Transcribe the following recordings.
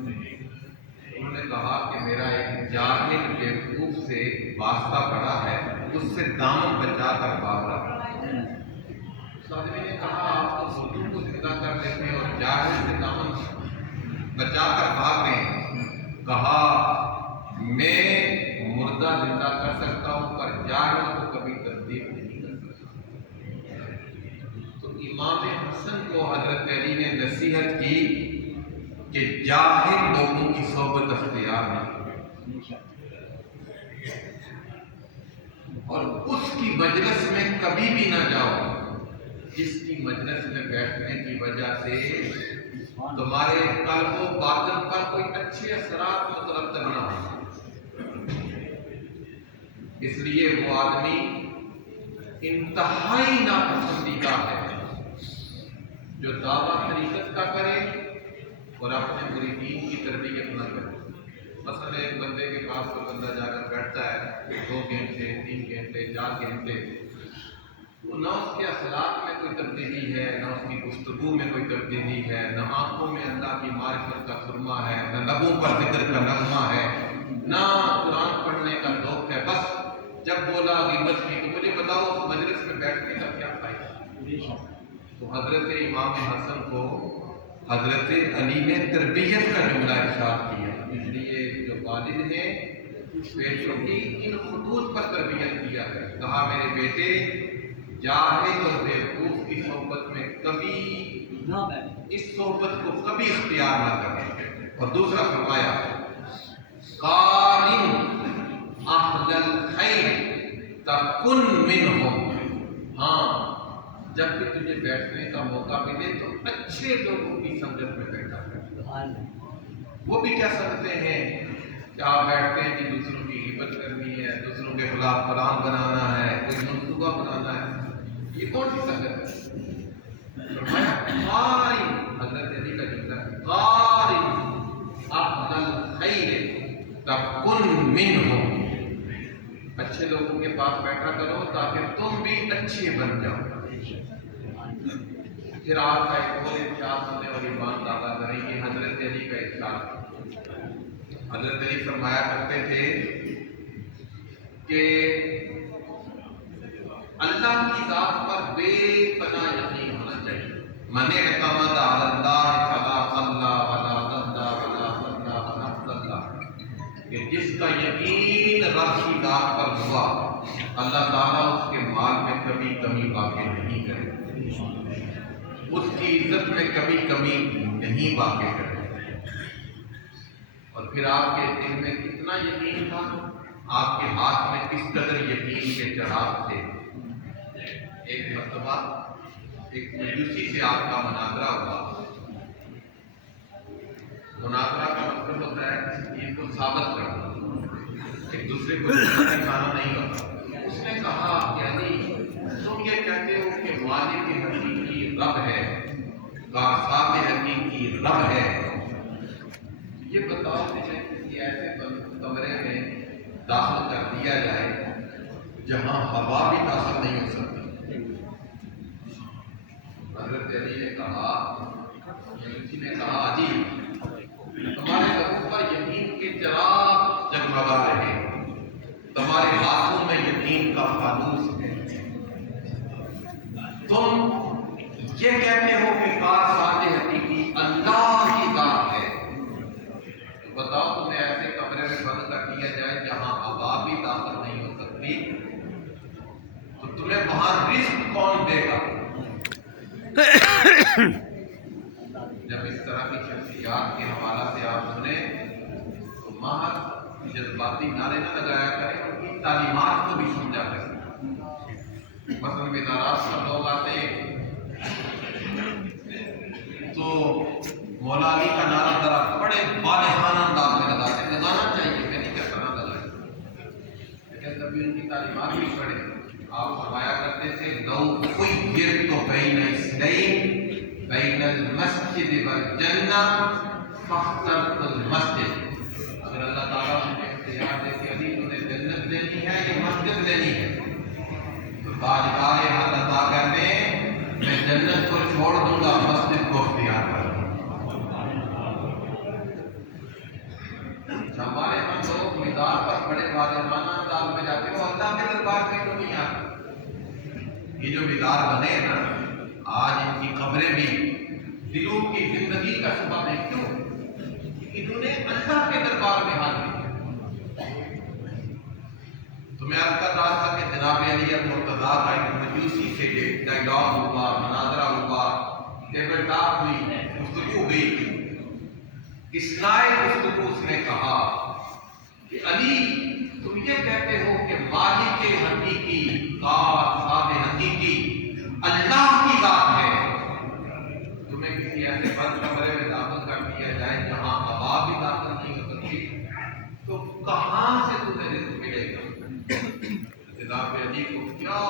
انہوں نے کہا کہ میرا ایک جاہل بیوقوف سے واسطہ پڑا ہے، اس سے دامن بچا کر بھاگ رہا۔ اس آدمی نے کہا آپ تو مردوں کو زندہ کر دیتے ہیں اور جاہل سے دامن بچا کر بھاگ رہے ہیں۔ کہا میں مردہ زندہ کر سکتا ہوں پر جاہل کو کبھی تصدیق نہیں کر سکتا۔ تو امام حسن کو حضرت علی نے نصیحت کی کہ جاہل لوگوں کی صحبت اختیار نہیں، اور اس کی مجلس میں کبھی بھی نہ جاؤ جس کی مجلس میں بیٹھنے کی وجہ سے تمہارے قلب و باطن پر کوئی اچھے اثرات مترتب نہ ہو۔ اس لیے وہ آدمی انتہائی ناپسندیدہ ہے جو دعویٰ طریقت کا کرے اور اپنے مریدین کی تربیت نہ کرے۔ مثلا ایک بندے کے پاس کوئی بندہ جا کر بیٹھتا ہے 2 گھنٹے 3 گھنٹے 4 گھنٹے، نہ اس کے اثرات میں کوئی تبدیلی ہے، نہ اس کی گفتگو میں کوئی تبدیلی ہے، نہ آنکھوں میں اللہ کی معرفت کا سرما ہے، نہ لبوں پر ذکر کا نغمہ ہے، نہ قرآن پڑھنے کا ذوق ہے۔ بس جب بولا غیبت کی تو مجھے بتاؤ اس مجلس میں بیٹھنے کا کیا فائدہ؟ تو حضرت امام حسن کو حضرت علی نے تربیت کا جملہ ارشاد کیا۔ اس لیے جو والد ہیں بیٹوں کی ان خطوط پر تربیت کیا ہے۔ کہا میرے بیٹے جاہل اور بیوقوف کی صحبت میں کبھی اس صحبت کو کبھی اختیار نہ کریں۔ اور دوسرا فرمایا قارن اہل الخیر تکن منہم، ہاں جب بھی تجھے بیٹھنے کا موقع ملے تو اچھے لوگوں کی سنگت میں بیٹھا کر۔ وہ بھی کیا سمجھتے ہیں کہ آپ بیٹھتے ہیں کہ دوسروں کی غیبت کرنی ہے، دوسروں کے خلاف پلان بنانا ہے، کوئی منصوبہ بنانا ہے، یہ کون سی سنگت ہے؟ فرمایا قارن، حضرت علی کا جملہ ہے، قارن اہل الخیر تکن منہم، اچھے لوگوں کے پاس بیٹھا کرو تاکہ تم بھی اچھے بن جاؤ۔ پھر آپ کا ایک اور ارشاد ہونے والی بات دعویٰ کریں گے، حضرت علی کا ارشاد۔ حضرت علی فرمایا کرتے تھے کہ اللہ کی ذات پر بے پناہ یقین ہونا چاہیے۔ من اعتمد علی اللہ فلا صلی ولا صدى ولا صلى ولا صلى، کہ جس کا یقین رب کی ذات پر ہوا اللہ تعالیٰ اس کے مال میں کبھی کمی واقع نہیں کرے، اس کی عزت میں کبھی کمی نہیں واقع کرے۔ اور پھر آپ کے دل میں کتنا یقین تھا، آپ کے ہاتھ میں کس قدر یقین کے چراغ تھے۔ ایک مرتبہ ایک مجوسی سے آپ کا مناظرہ ہوا۔ مناظرہ کا مطلب ہوتا ہے کسی چیز کو ثابت کرنا، ایک دوسرے کو دکھانا نہیں ہوتا۔ اس نے کہا کہ علی تم یہ کہتے ہو کہ مالک حقیقی رب ہے، کاسات حقیقی رب ہے، یہ بتاؤ مجھے کسی ایسے کمرے میں داخل کر دیا جائے جہاں ہوا بھی داخل نہیں ہو سکتی۔ حضرت علی نے کہا، مجوسی نے کہا عجیب، تمہارے لبوں پر یقین کے چراغ جگمگا رہے، تمہارے ہاتھوں میں یقین کا فانوس ہے، تم یہ کہتے ہو کہ کاسات حقیقی اللہ کی ذات ہے، بتاؤ تمہیں ایسے کمرے میں بند کر دیا جائے جہاں ہوا بھی داخل نہیں ہو سکتی، تو تمہیں وہاں رزق کون دے گا؟ جب اس طرح کی شخصیات کے حوالہ سے آپ سنیں تو محض جذباتی نعرے نہ لگایا کریں، ان کی تعلیمات کو بھی سمجھا کریں۔ مثلا مزارات پر لوگ آتے ہیں تو مولا علی کا نعرہ ذرا بڑے بالغانہ انداز میں لگاتے ہیں، لگانا چاہیے، میں نہیں کہتا نہ لگائیں، لیکن کبھی ان کی تعلیمات بھی پڑھیں۔ آپ فرمایا کرتے تھے لو خیرت بین اثنین بین المسجد والجنہ فاخترت المسجد، اگر اللہ تعالیٰ مجھے اختیار دے کہ علی تمہیں جنت لینی ہے یا مسجد لینی ہے تو تاجدار حضرت عطا کہتے ہیں میں جنت کو چھوڑ دوں گا، مسجد کو اختیار کر دوں گا۔ مزار پر بڑے واضحانہ انداز میں جاتے ہو، اللہ کے دربار میں کیوں نہیں آتے؟ یہ جو مزار بنے ہیں نا آج، ان کی قبریں بھی دلوں کی زندگی کا سبب ہے. کیوں؟ انہوں نے اللہ کے دربار میں حاضری کی. تو میں عرض کر رہا تھا کہ جناب علی مرتضیٰ کا ایک مجوسی سے یہ ڈائلاگ ہوا، مناظرہ ہوا، ٹیبل ٹاک ہوئی، گفتگو ہوئی. اثناء گفتگو اس نے کہا کہ علی تم یہ کہتے ہو کہ مالک حقیقی، صاحب حقیقی اللہ کی ذات ہے، تمہیں کسی ایسے بند کمرے میں داخل کر دیا جائے جہاں ہوا بھی داخل نہیں ہو سکتی، تو کہاں سے تمہیں رزق ملے گا؟ جناب علی کو کیا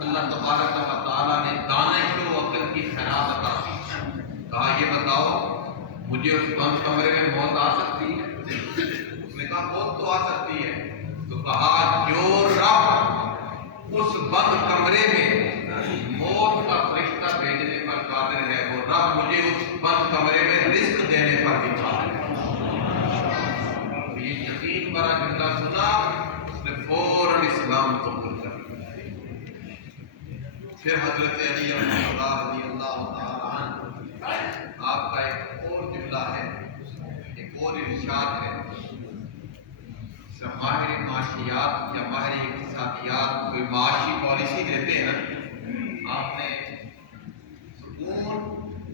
اللہ تبارک و تعالیٰ نے دانش و عقل کی خیرات عطا کی. کہا یہ بتاؤ مجھے اس بند کمرے میں موت آ سکتی ہے؟ اس نے کہا موت تو آ سکتی ہے. تو کہا جو رب اس بند کمرے میں موت کا فرشتہ بھیجنے پر قادر ہے، وہ رب مجھے اس بند کمرے میں رزق دینے پر بھی قادر ہے. یہ یقین بڑا جملہ سنا، اس نے فوراً اسلام قبول کر لیا. پھر حضرت علی رضی اللہ تعالیٰ عنہ آپ کا ایک اور جملہ ہے، ایک اور ارشاد ہے. ماہر معاشیات یا ماہر اقتصادیات کوئی معاشی پالیسی دیتے ہیں نا، آپ نے سکون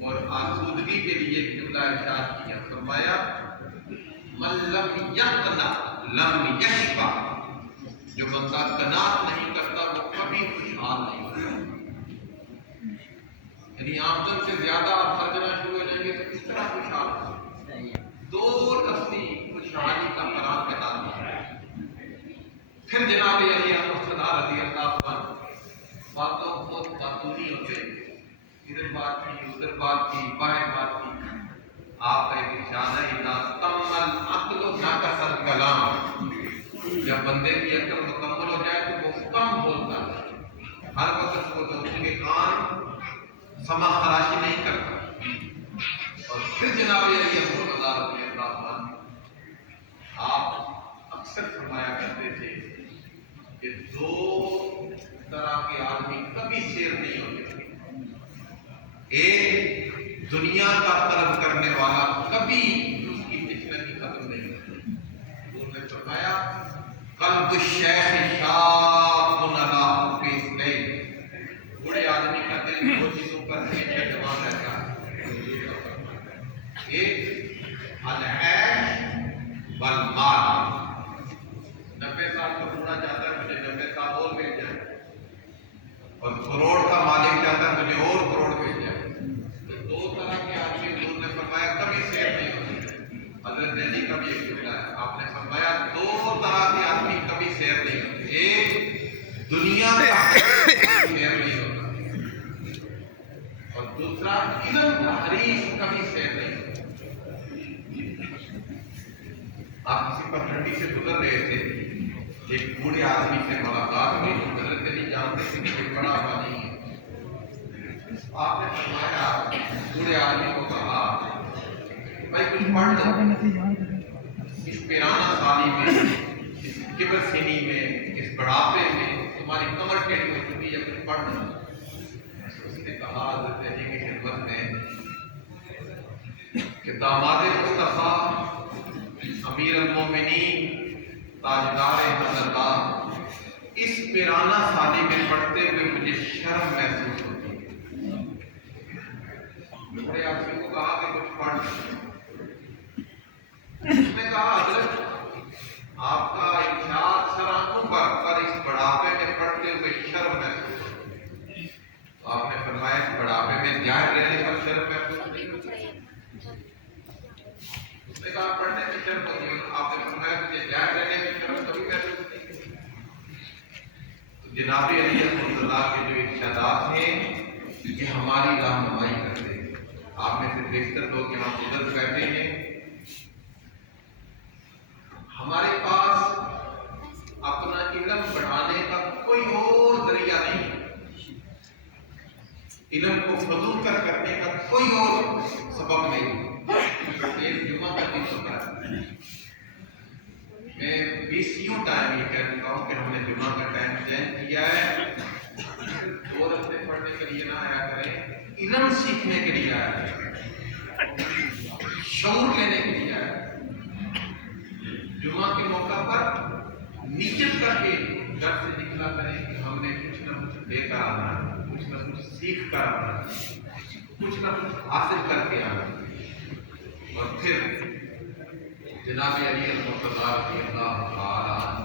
اور آسودگی کے لیے ایک جملہ ارشاد کیا. فرمایا من لم یقنع لم یشبع، جو بندہ قناعت نہیں کرتا وہ کبھی خوشحال نہیں ہوتا. یعنی آمدن سے زیادہ آپ خرچنا شروع ہو جائیں گے تو کس طرح خوشحال ہوگا؟ دو نفسی خوشحالی کا قرار قطار ہے. پھر جناب علی مرتضیٰ رضی اللہ عنہ باتوں بہت باتونی ہوتے، ادھر بات کی ادھر بات کی باہر بات کی. آپ کا ایک ارشاد ہے اذا تم العقل ناقص الکلام، جب بندے کی عقل مکمل ہو جائے تو وہ کم بولتا ہے، ہر وقت وہ تو اس کے کان سما خراشی نہیں کرتا. اور پھر جناب علی مرتضیٰ رضی اللہ عنہ آپ اکثر فرمایا کرتے تھے کہ دو طرح کے آدمی کبھی شیر نہیں ہوتے. ایک دنیا کا طلب کرنے والا کبھی اس کی تشنگی ختم نہیں ہوتی. انہوں نے فرمایا قلب الشیخ شاب علی حب اثنین، بوڑھے آدمی کا دل دو چیزوں پر ہمیشہ جوان رہتا ہے. ایک العیش والمال، 90 سال کا بوڑھا چاہتا ہے مجھے 90 سال اور مل جائے، اور کروڑ کا مالک چاہتا ہے مجھے اور کروڑ مل جائے. تو دو طرح کے آدمی حضور نے فرمایا کبھی سیر نہیں ہوتے. حضرت علی کا بھی ایک جملہ ہے، آپ نے فرمایا دو طرح کے آدمی کبھی سیر نہیں ہوتے. ایک دنیا کا سیر نہیں ہوتا، اور دوسرا علم کا حریص کبھی سیر نہیں ہوتا. آپ کسی پگڈنڈی سے گزر رہے تھے، ایک بوڑھے آدمی سے ملاقات ہوئی. حضرت علی جانتے تھے کہ کوئی بڑا ہوا نہیں ہے. آپ نے فرمایا بوڑھے آدمی کو کہا بھائی کچھ پڑھ لو، اس پیرانہ سالی میں، اس کبر سینی میں، اس بڑھاپے میں تمہاری کمر ٹیڑھی ہو چکی ہے، کچھ پڑھ لو. اس نے کہا حضرت علی کی خدمت میں کہ داماد مصطفیٰ امیر المومنین تاجدار حضرات، اس پیرانہ سالی میں پڑھتے ہوئے مجھے شرم محسوس ہوتی ہے. بڑے آدمی کو کہا کہ کچھ پڑھ. اس نے کہا حضرت آپ کا ارشاد سر آنکھوں پر اس بڑھاپے میں پڑھتے ہوئے شرم محسوس ہوتی ہے. تو آپ نے فرمایا اس بڑھاپے میں جاہل رہنے پر شرم محسوس نہیں ہوتی. اس نے کہا پڑھنے میں شرم ہوتی ہے. آپ نے فرمایا کہ جاہل رہنے میں شرم کبھی محسوس نہیں ہوتی. تو جناب علی مرتضیٰ کے جو ارشادات ہیں یہ ہماری رہنمائی کرتے ہیں. آپ میں سے بیشتر لوگ یہاں بزرگ بیٹھے ہیں، ہمارے پاس اپنا علم بڑھانے کا کوئی اور ذریعہ نہیں، علم کو فضول کرنے کا کوئی اور سبب نہیں. ایک جمعہ کا دن ہوتا ہے، PCU ٹائم یہ کہہ چکا ہوں کہ ہم نے جمعہ کا ٹائم چینج کیا ہے. 2 رکعتیں پڑھنے کے لیے نہ آیا کریں، علم سیکھنے کے لیے آیا کریں، شعور لینے کے لیے آیا کریں. جمعہ کے موقع پر نیت کر کے گھر سے نکلا کریں کہ ہم نے کچھ نہ کچھ لے کر آنا ہے، کچھ نہ کچھ سیکھ کر آنا ہے، کچھ نہ کچھ حاصل کر کے آنا ہے. اور پھر جناب علی المرتضیٰ رضی اللہ تعالیٰ عنہ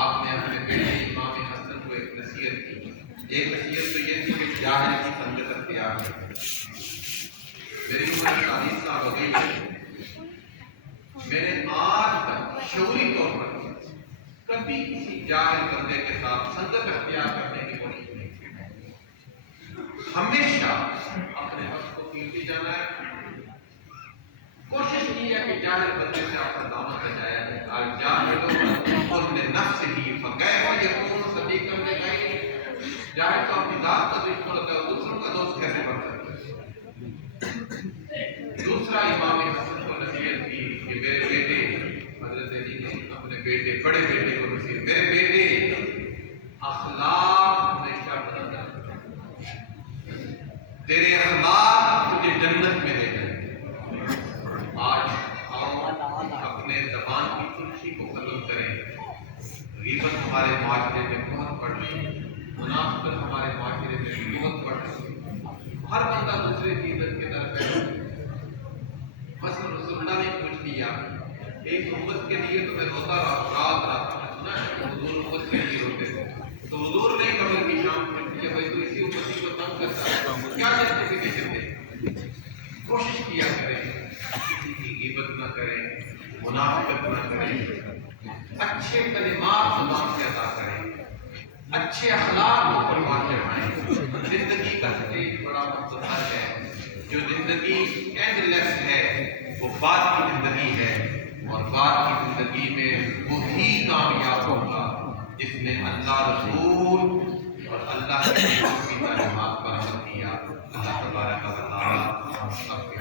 آپ نے اپنے بیٹے امام حسن کو ایک نصیحت کی. ایک نصیحت تو یہ تھی کہ جاہل کی سنگت اختیار کریں. میری عمر 40 سال ہو گئی ہے، میں نے آج تک شعوری طور پر کبھی کسی جاہل بندے کے ساتھ سنگت اختیار کرنے کی کوشش نہیں کی. ہمیشہ اپنے وقت کو قیمتی جانا ہے. کوشش کی ہے کہ جاہل بندے سے اپنا دامن بچایا جائے. جاہل تو اپنی ذات کا دشمن ہوتا ہے، دوسروں کا دوست کیسے بن سکتا ہے؟ دوسرا امام حسن کو نصیحت کی کہ میرے بیٹے، حضرت علی نے اپنے بیٹے، بڑے بیٹے کو نصیحت، میرے بیٹے اخلاق ہمیشہ بنانا، تیرے اخلاق تجھے جنت میں لے جائیں. آج آؤ اپنے زبان کی تلخی کو ختم کریں. غیبت ہمارے معاشرے میں بہت بڑھ رہی ہے، منافقت ہمارے معاشرے میں بہت بڑھ رہی ہے. ہر بندہ دوسرے کی عزت کے طرف ہے. مثلا رسول اللہ نے پوچھ لیا ایک امت کے لیے تو میں روتا رات رات میں سنا ہے حضور امت کے لیے روتے تھے، تو حضور نے قبر کی شام پوچھ لیا بھائی تو اسی امتی کو تنگ کرتا ہے کیا جسٹیفیکیشن دے. کوشش کیا کریں کسی کی غیبت نہ کریں، منافقت نہ کریں، اچھے کلمات زبان سے ادا کریں، اچھے اخلاق کو پروان چڑھائیں. زندگی کا سٹیج بڑا مختصر ہے. جو زندگی اینڈ لیس ہے وہ بعد کی زندگی ہے، اور بعد کی زندگی میں وہی کامیاب ہوگا جس نے اللہ رسول اور اللہ کے رسول کی تعلیمات پر عمل کیا. اللہ تبارک و تعالی ہم سب کے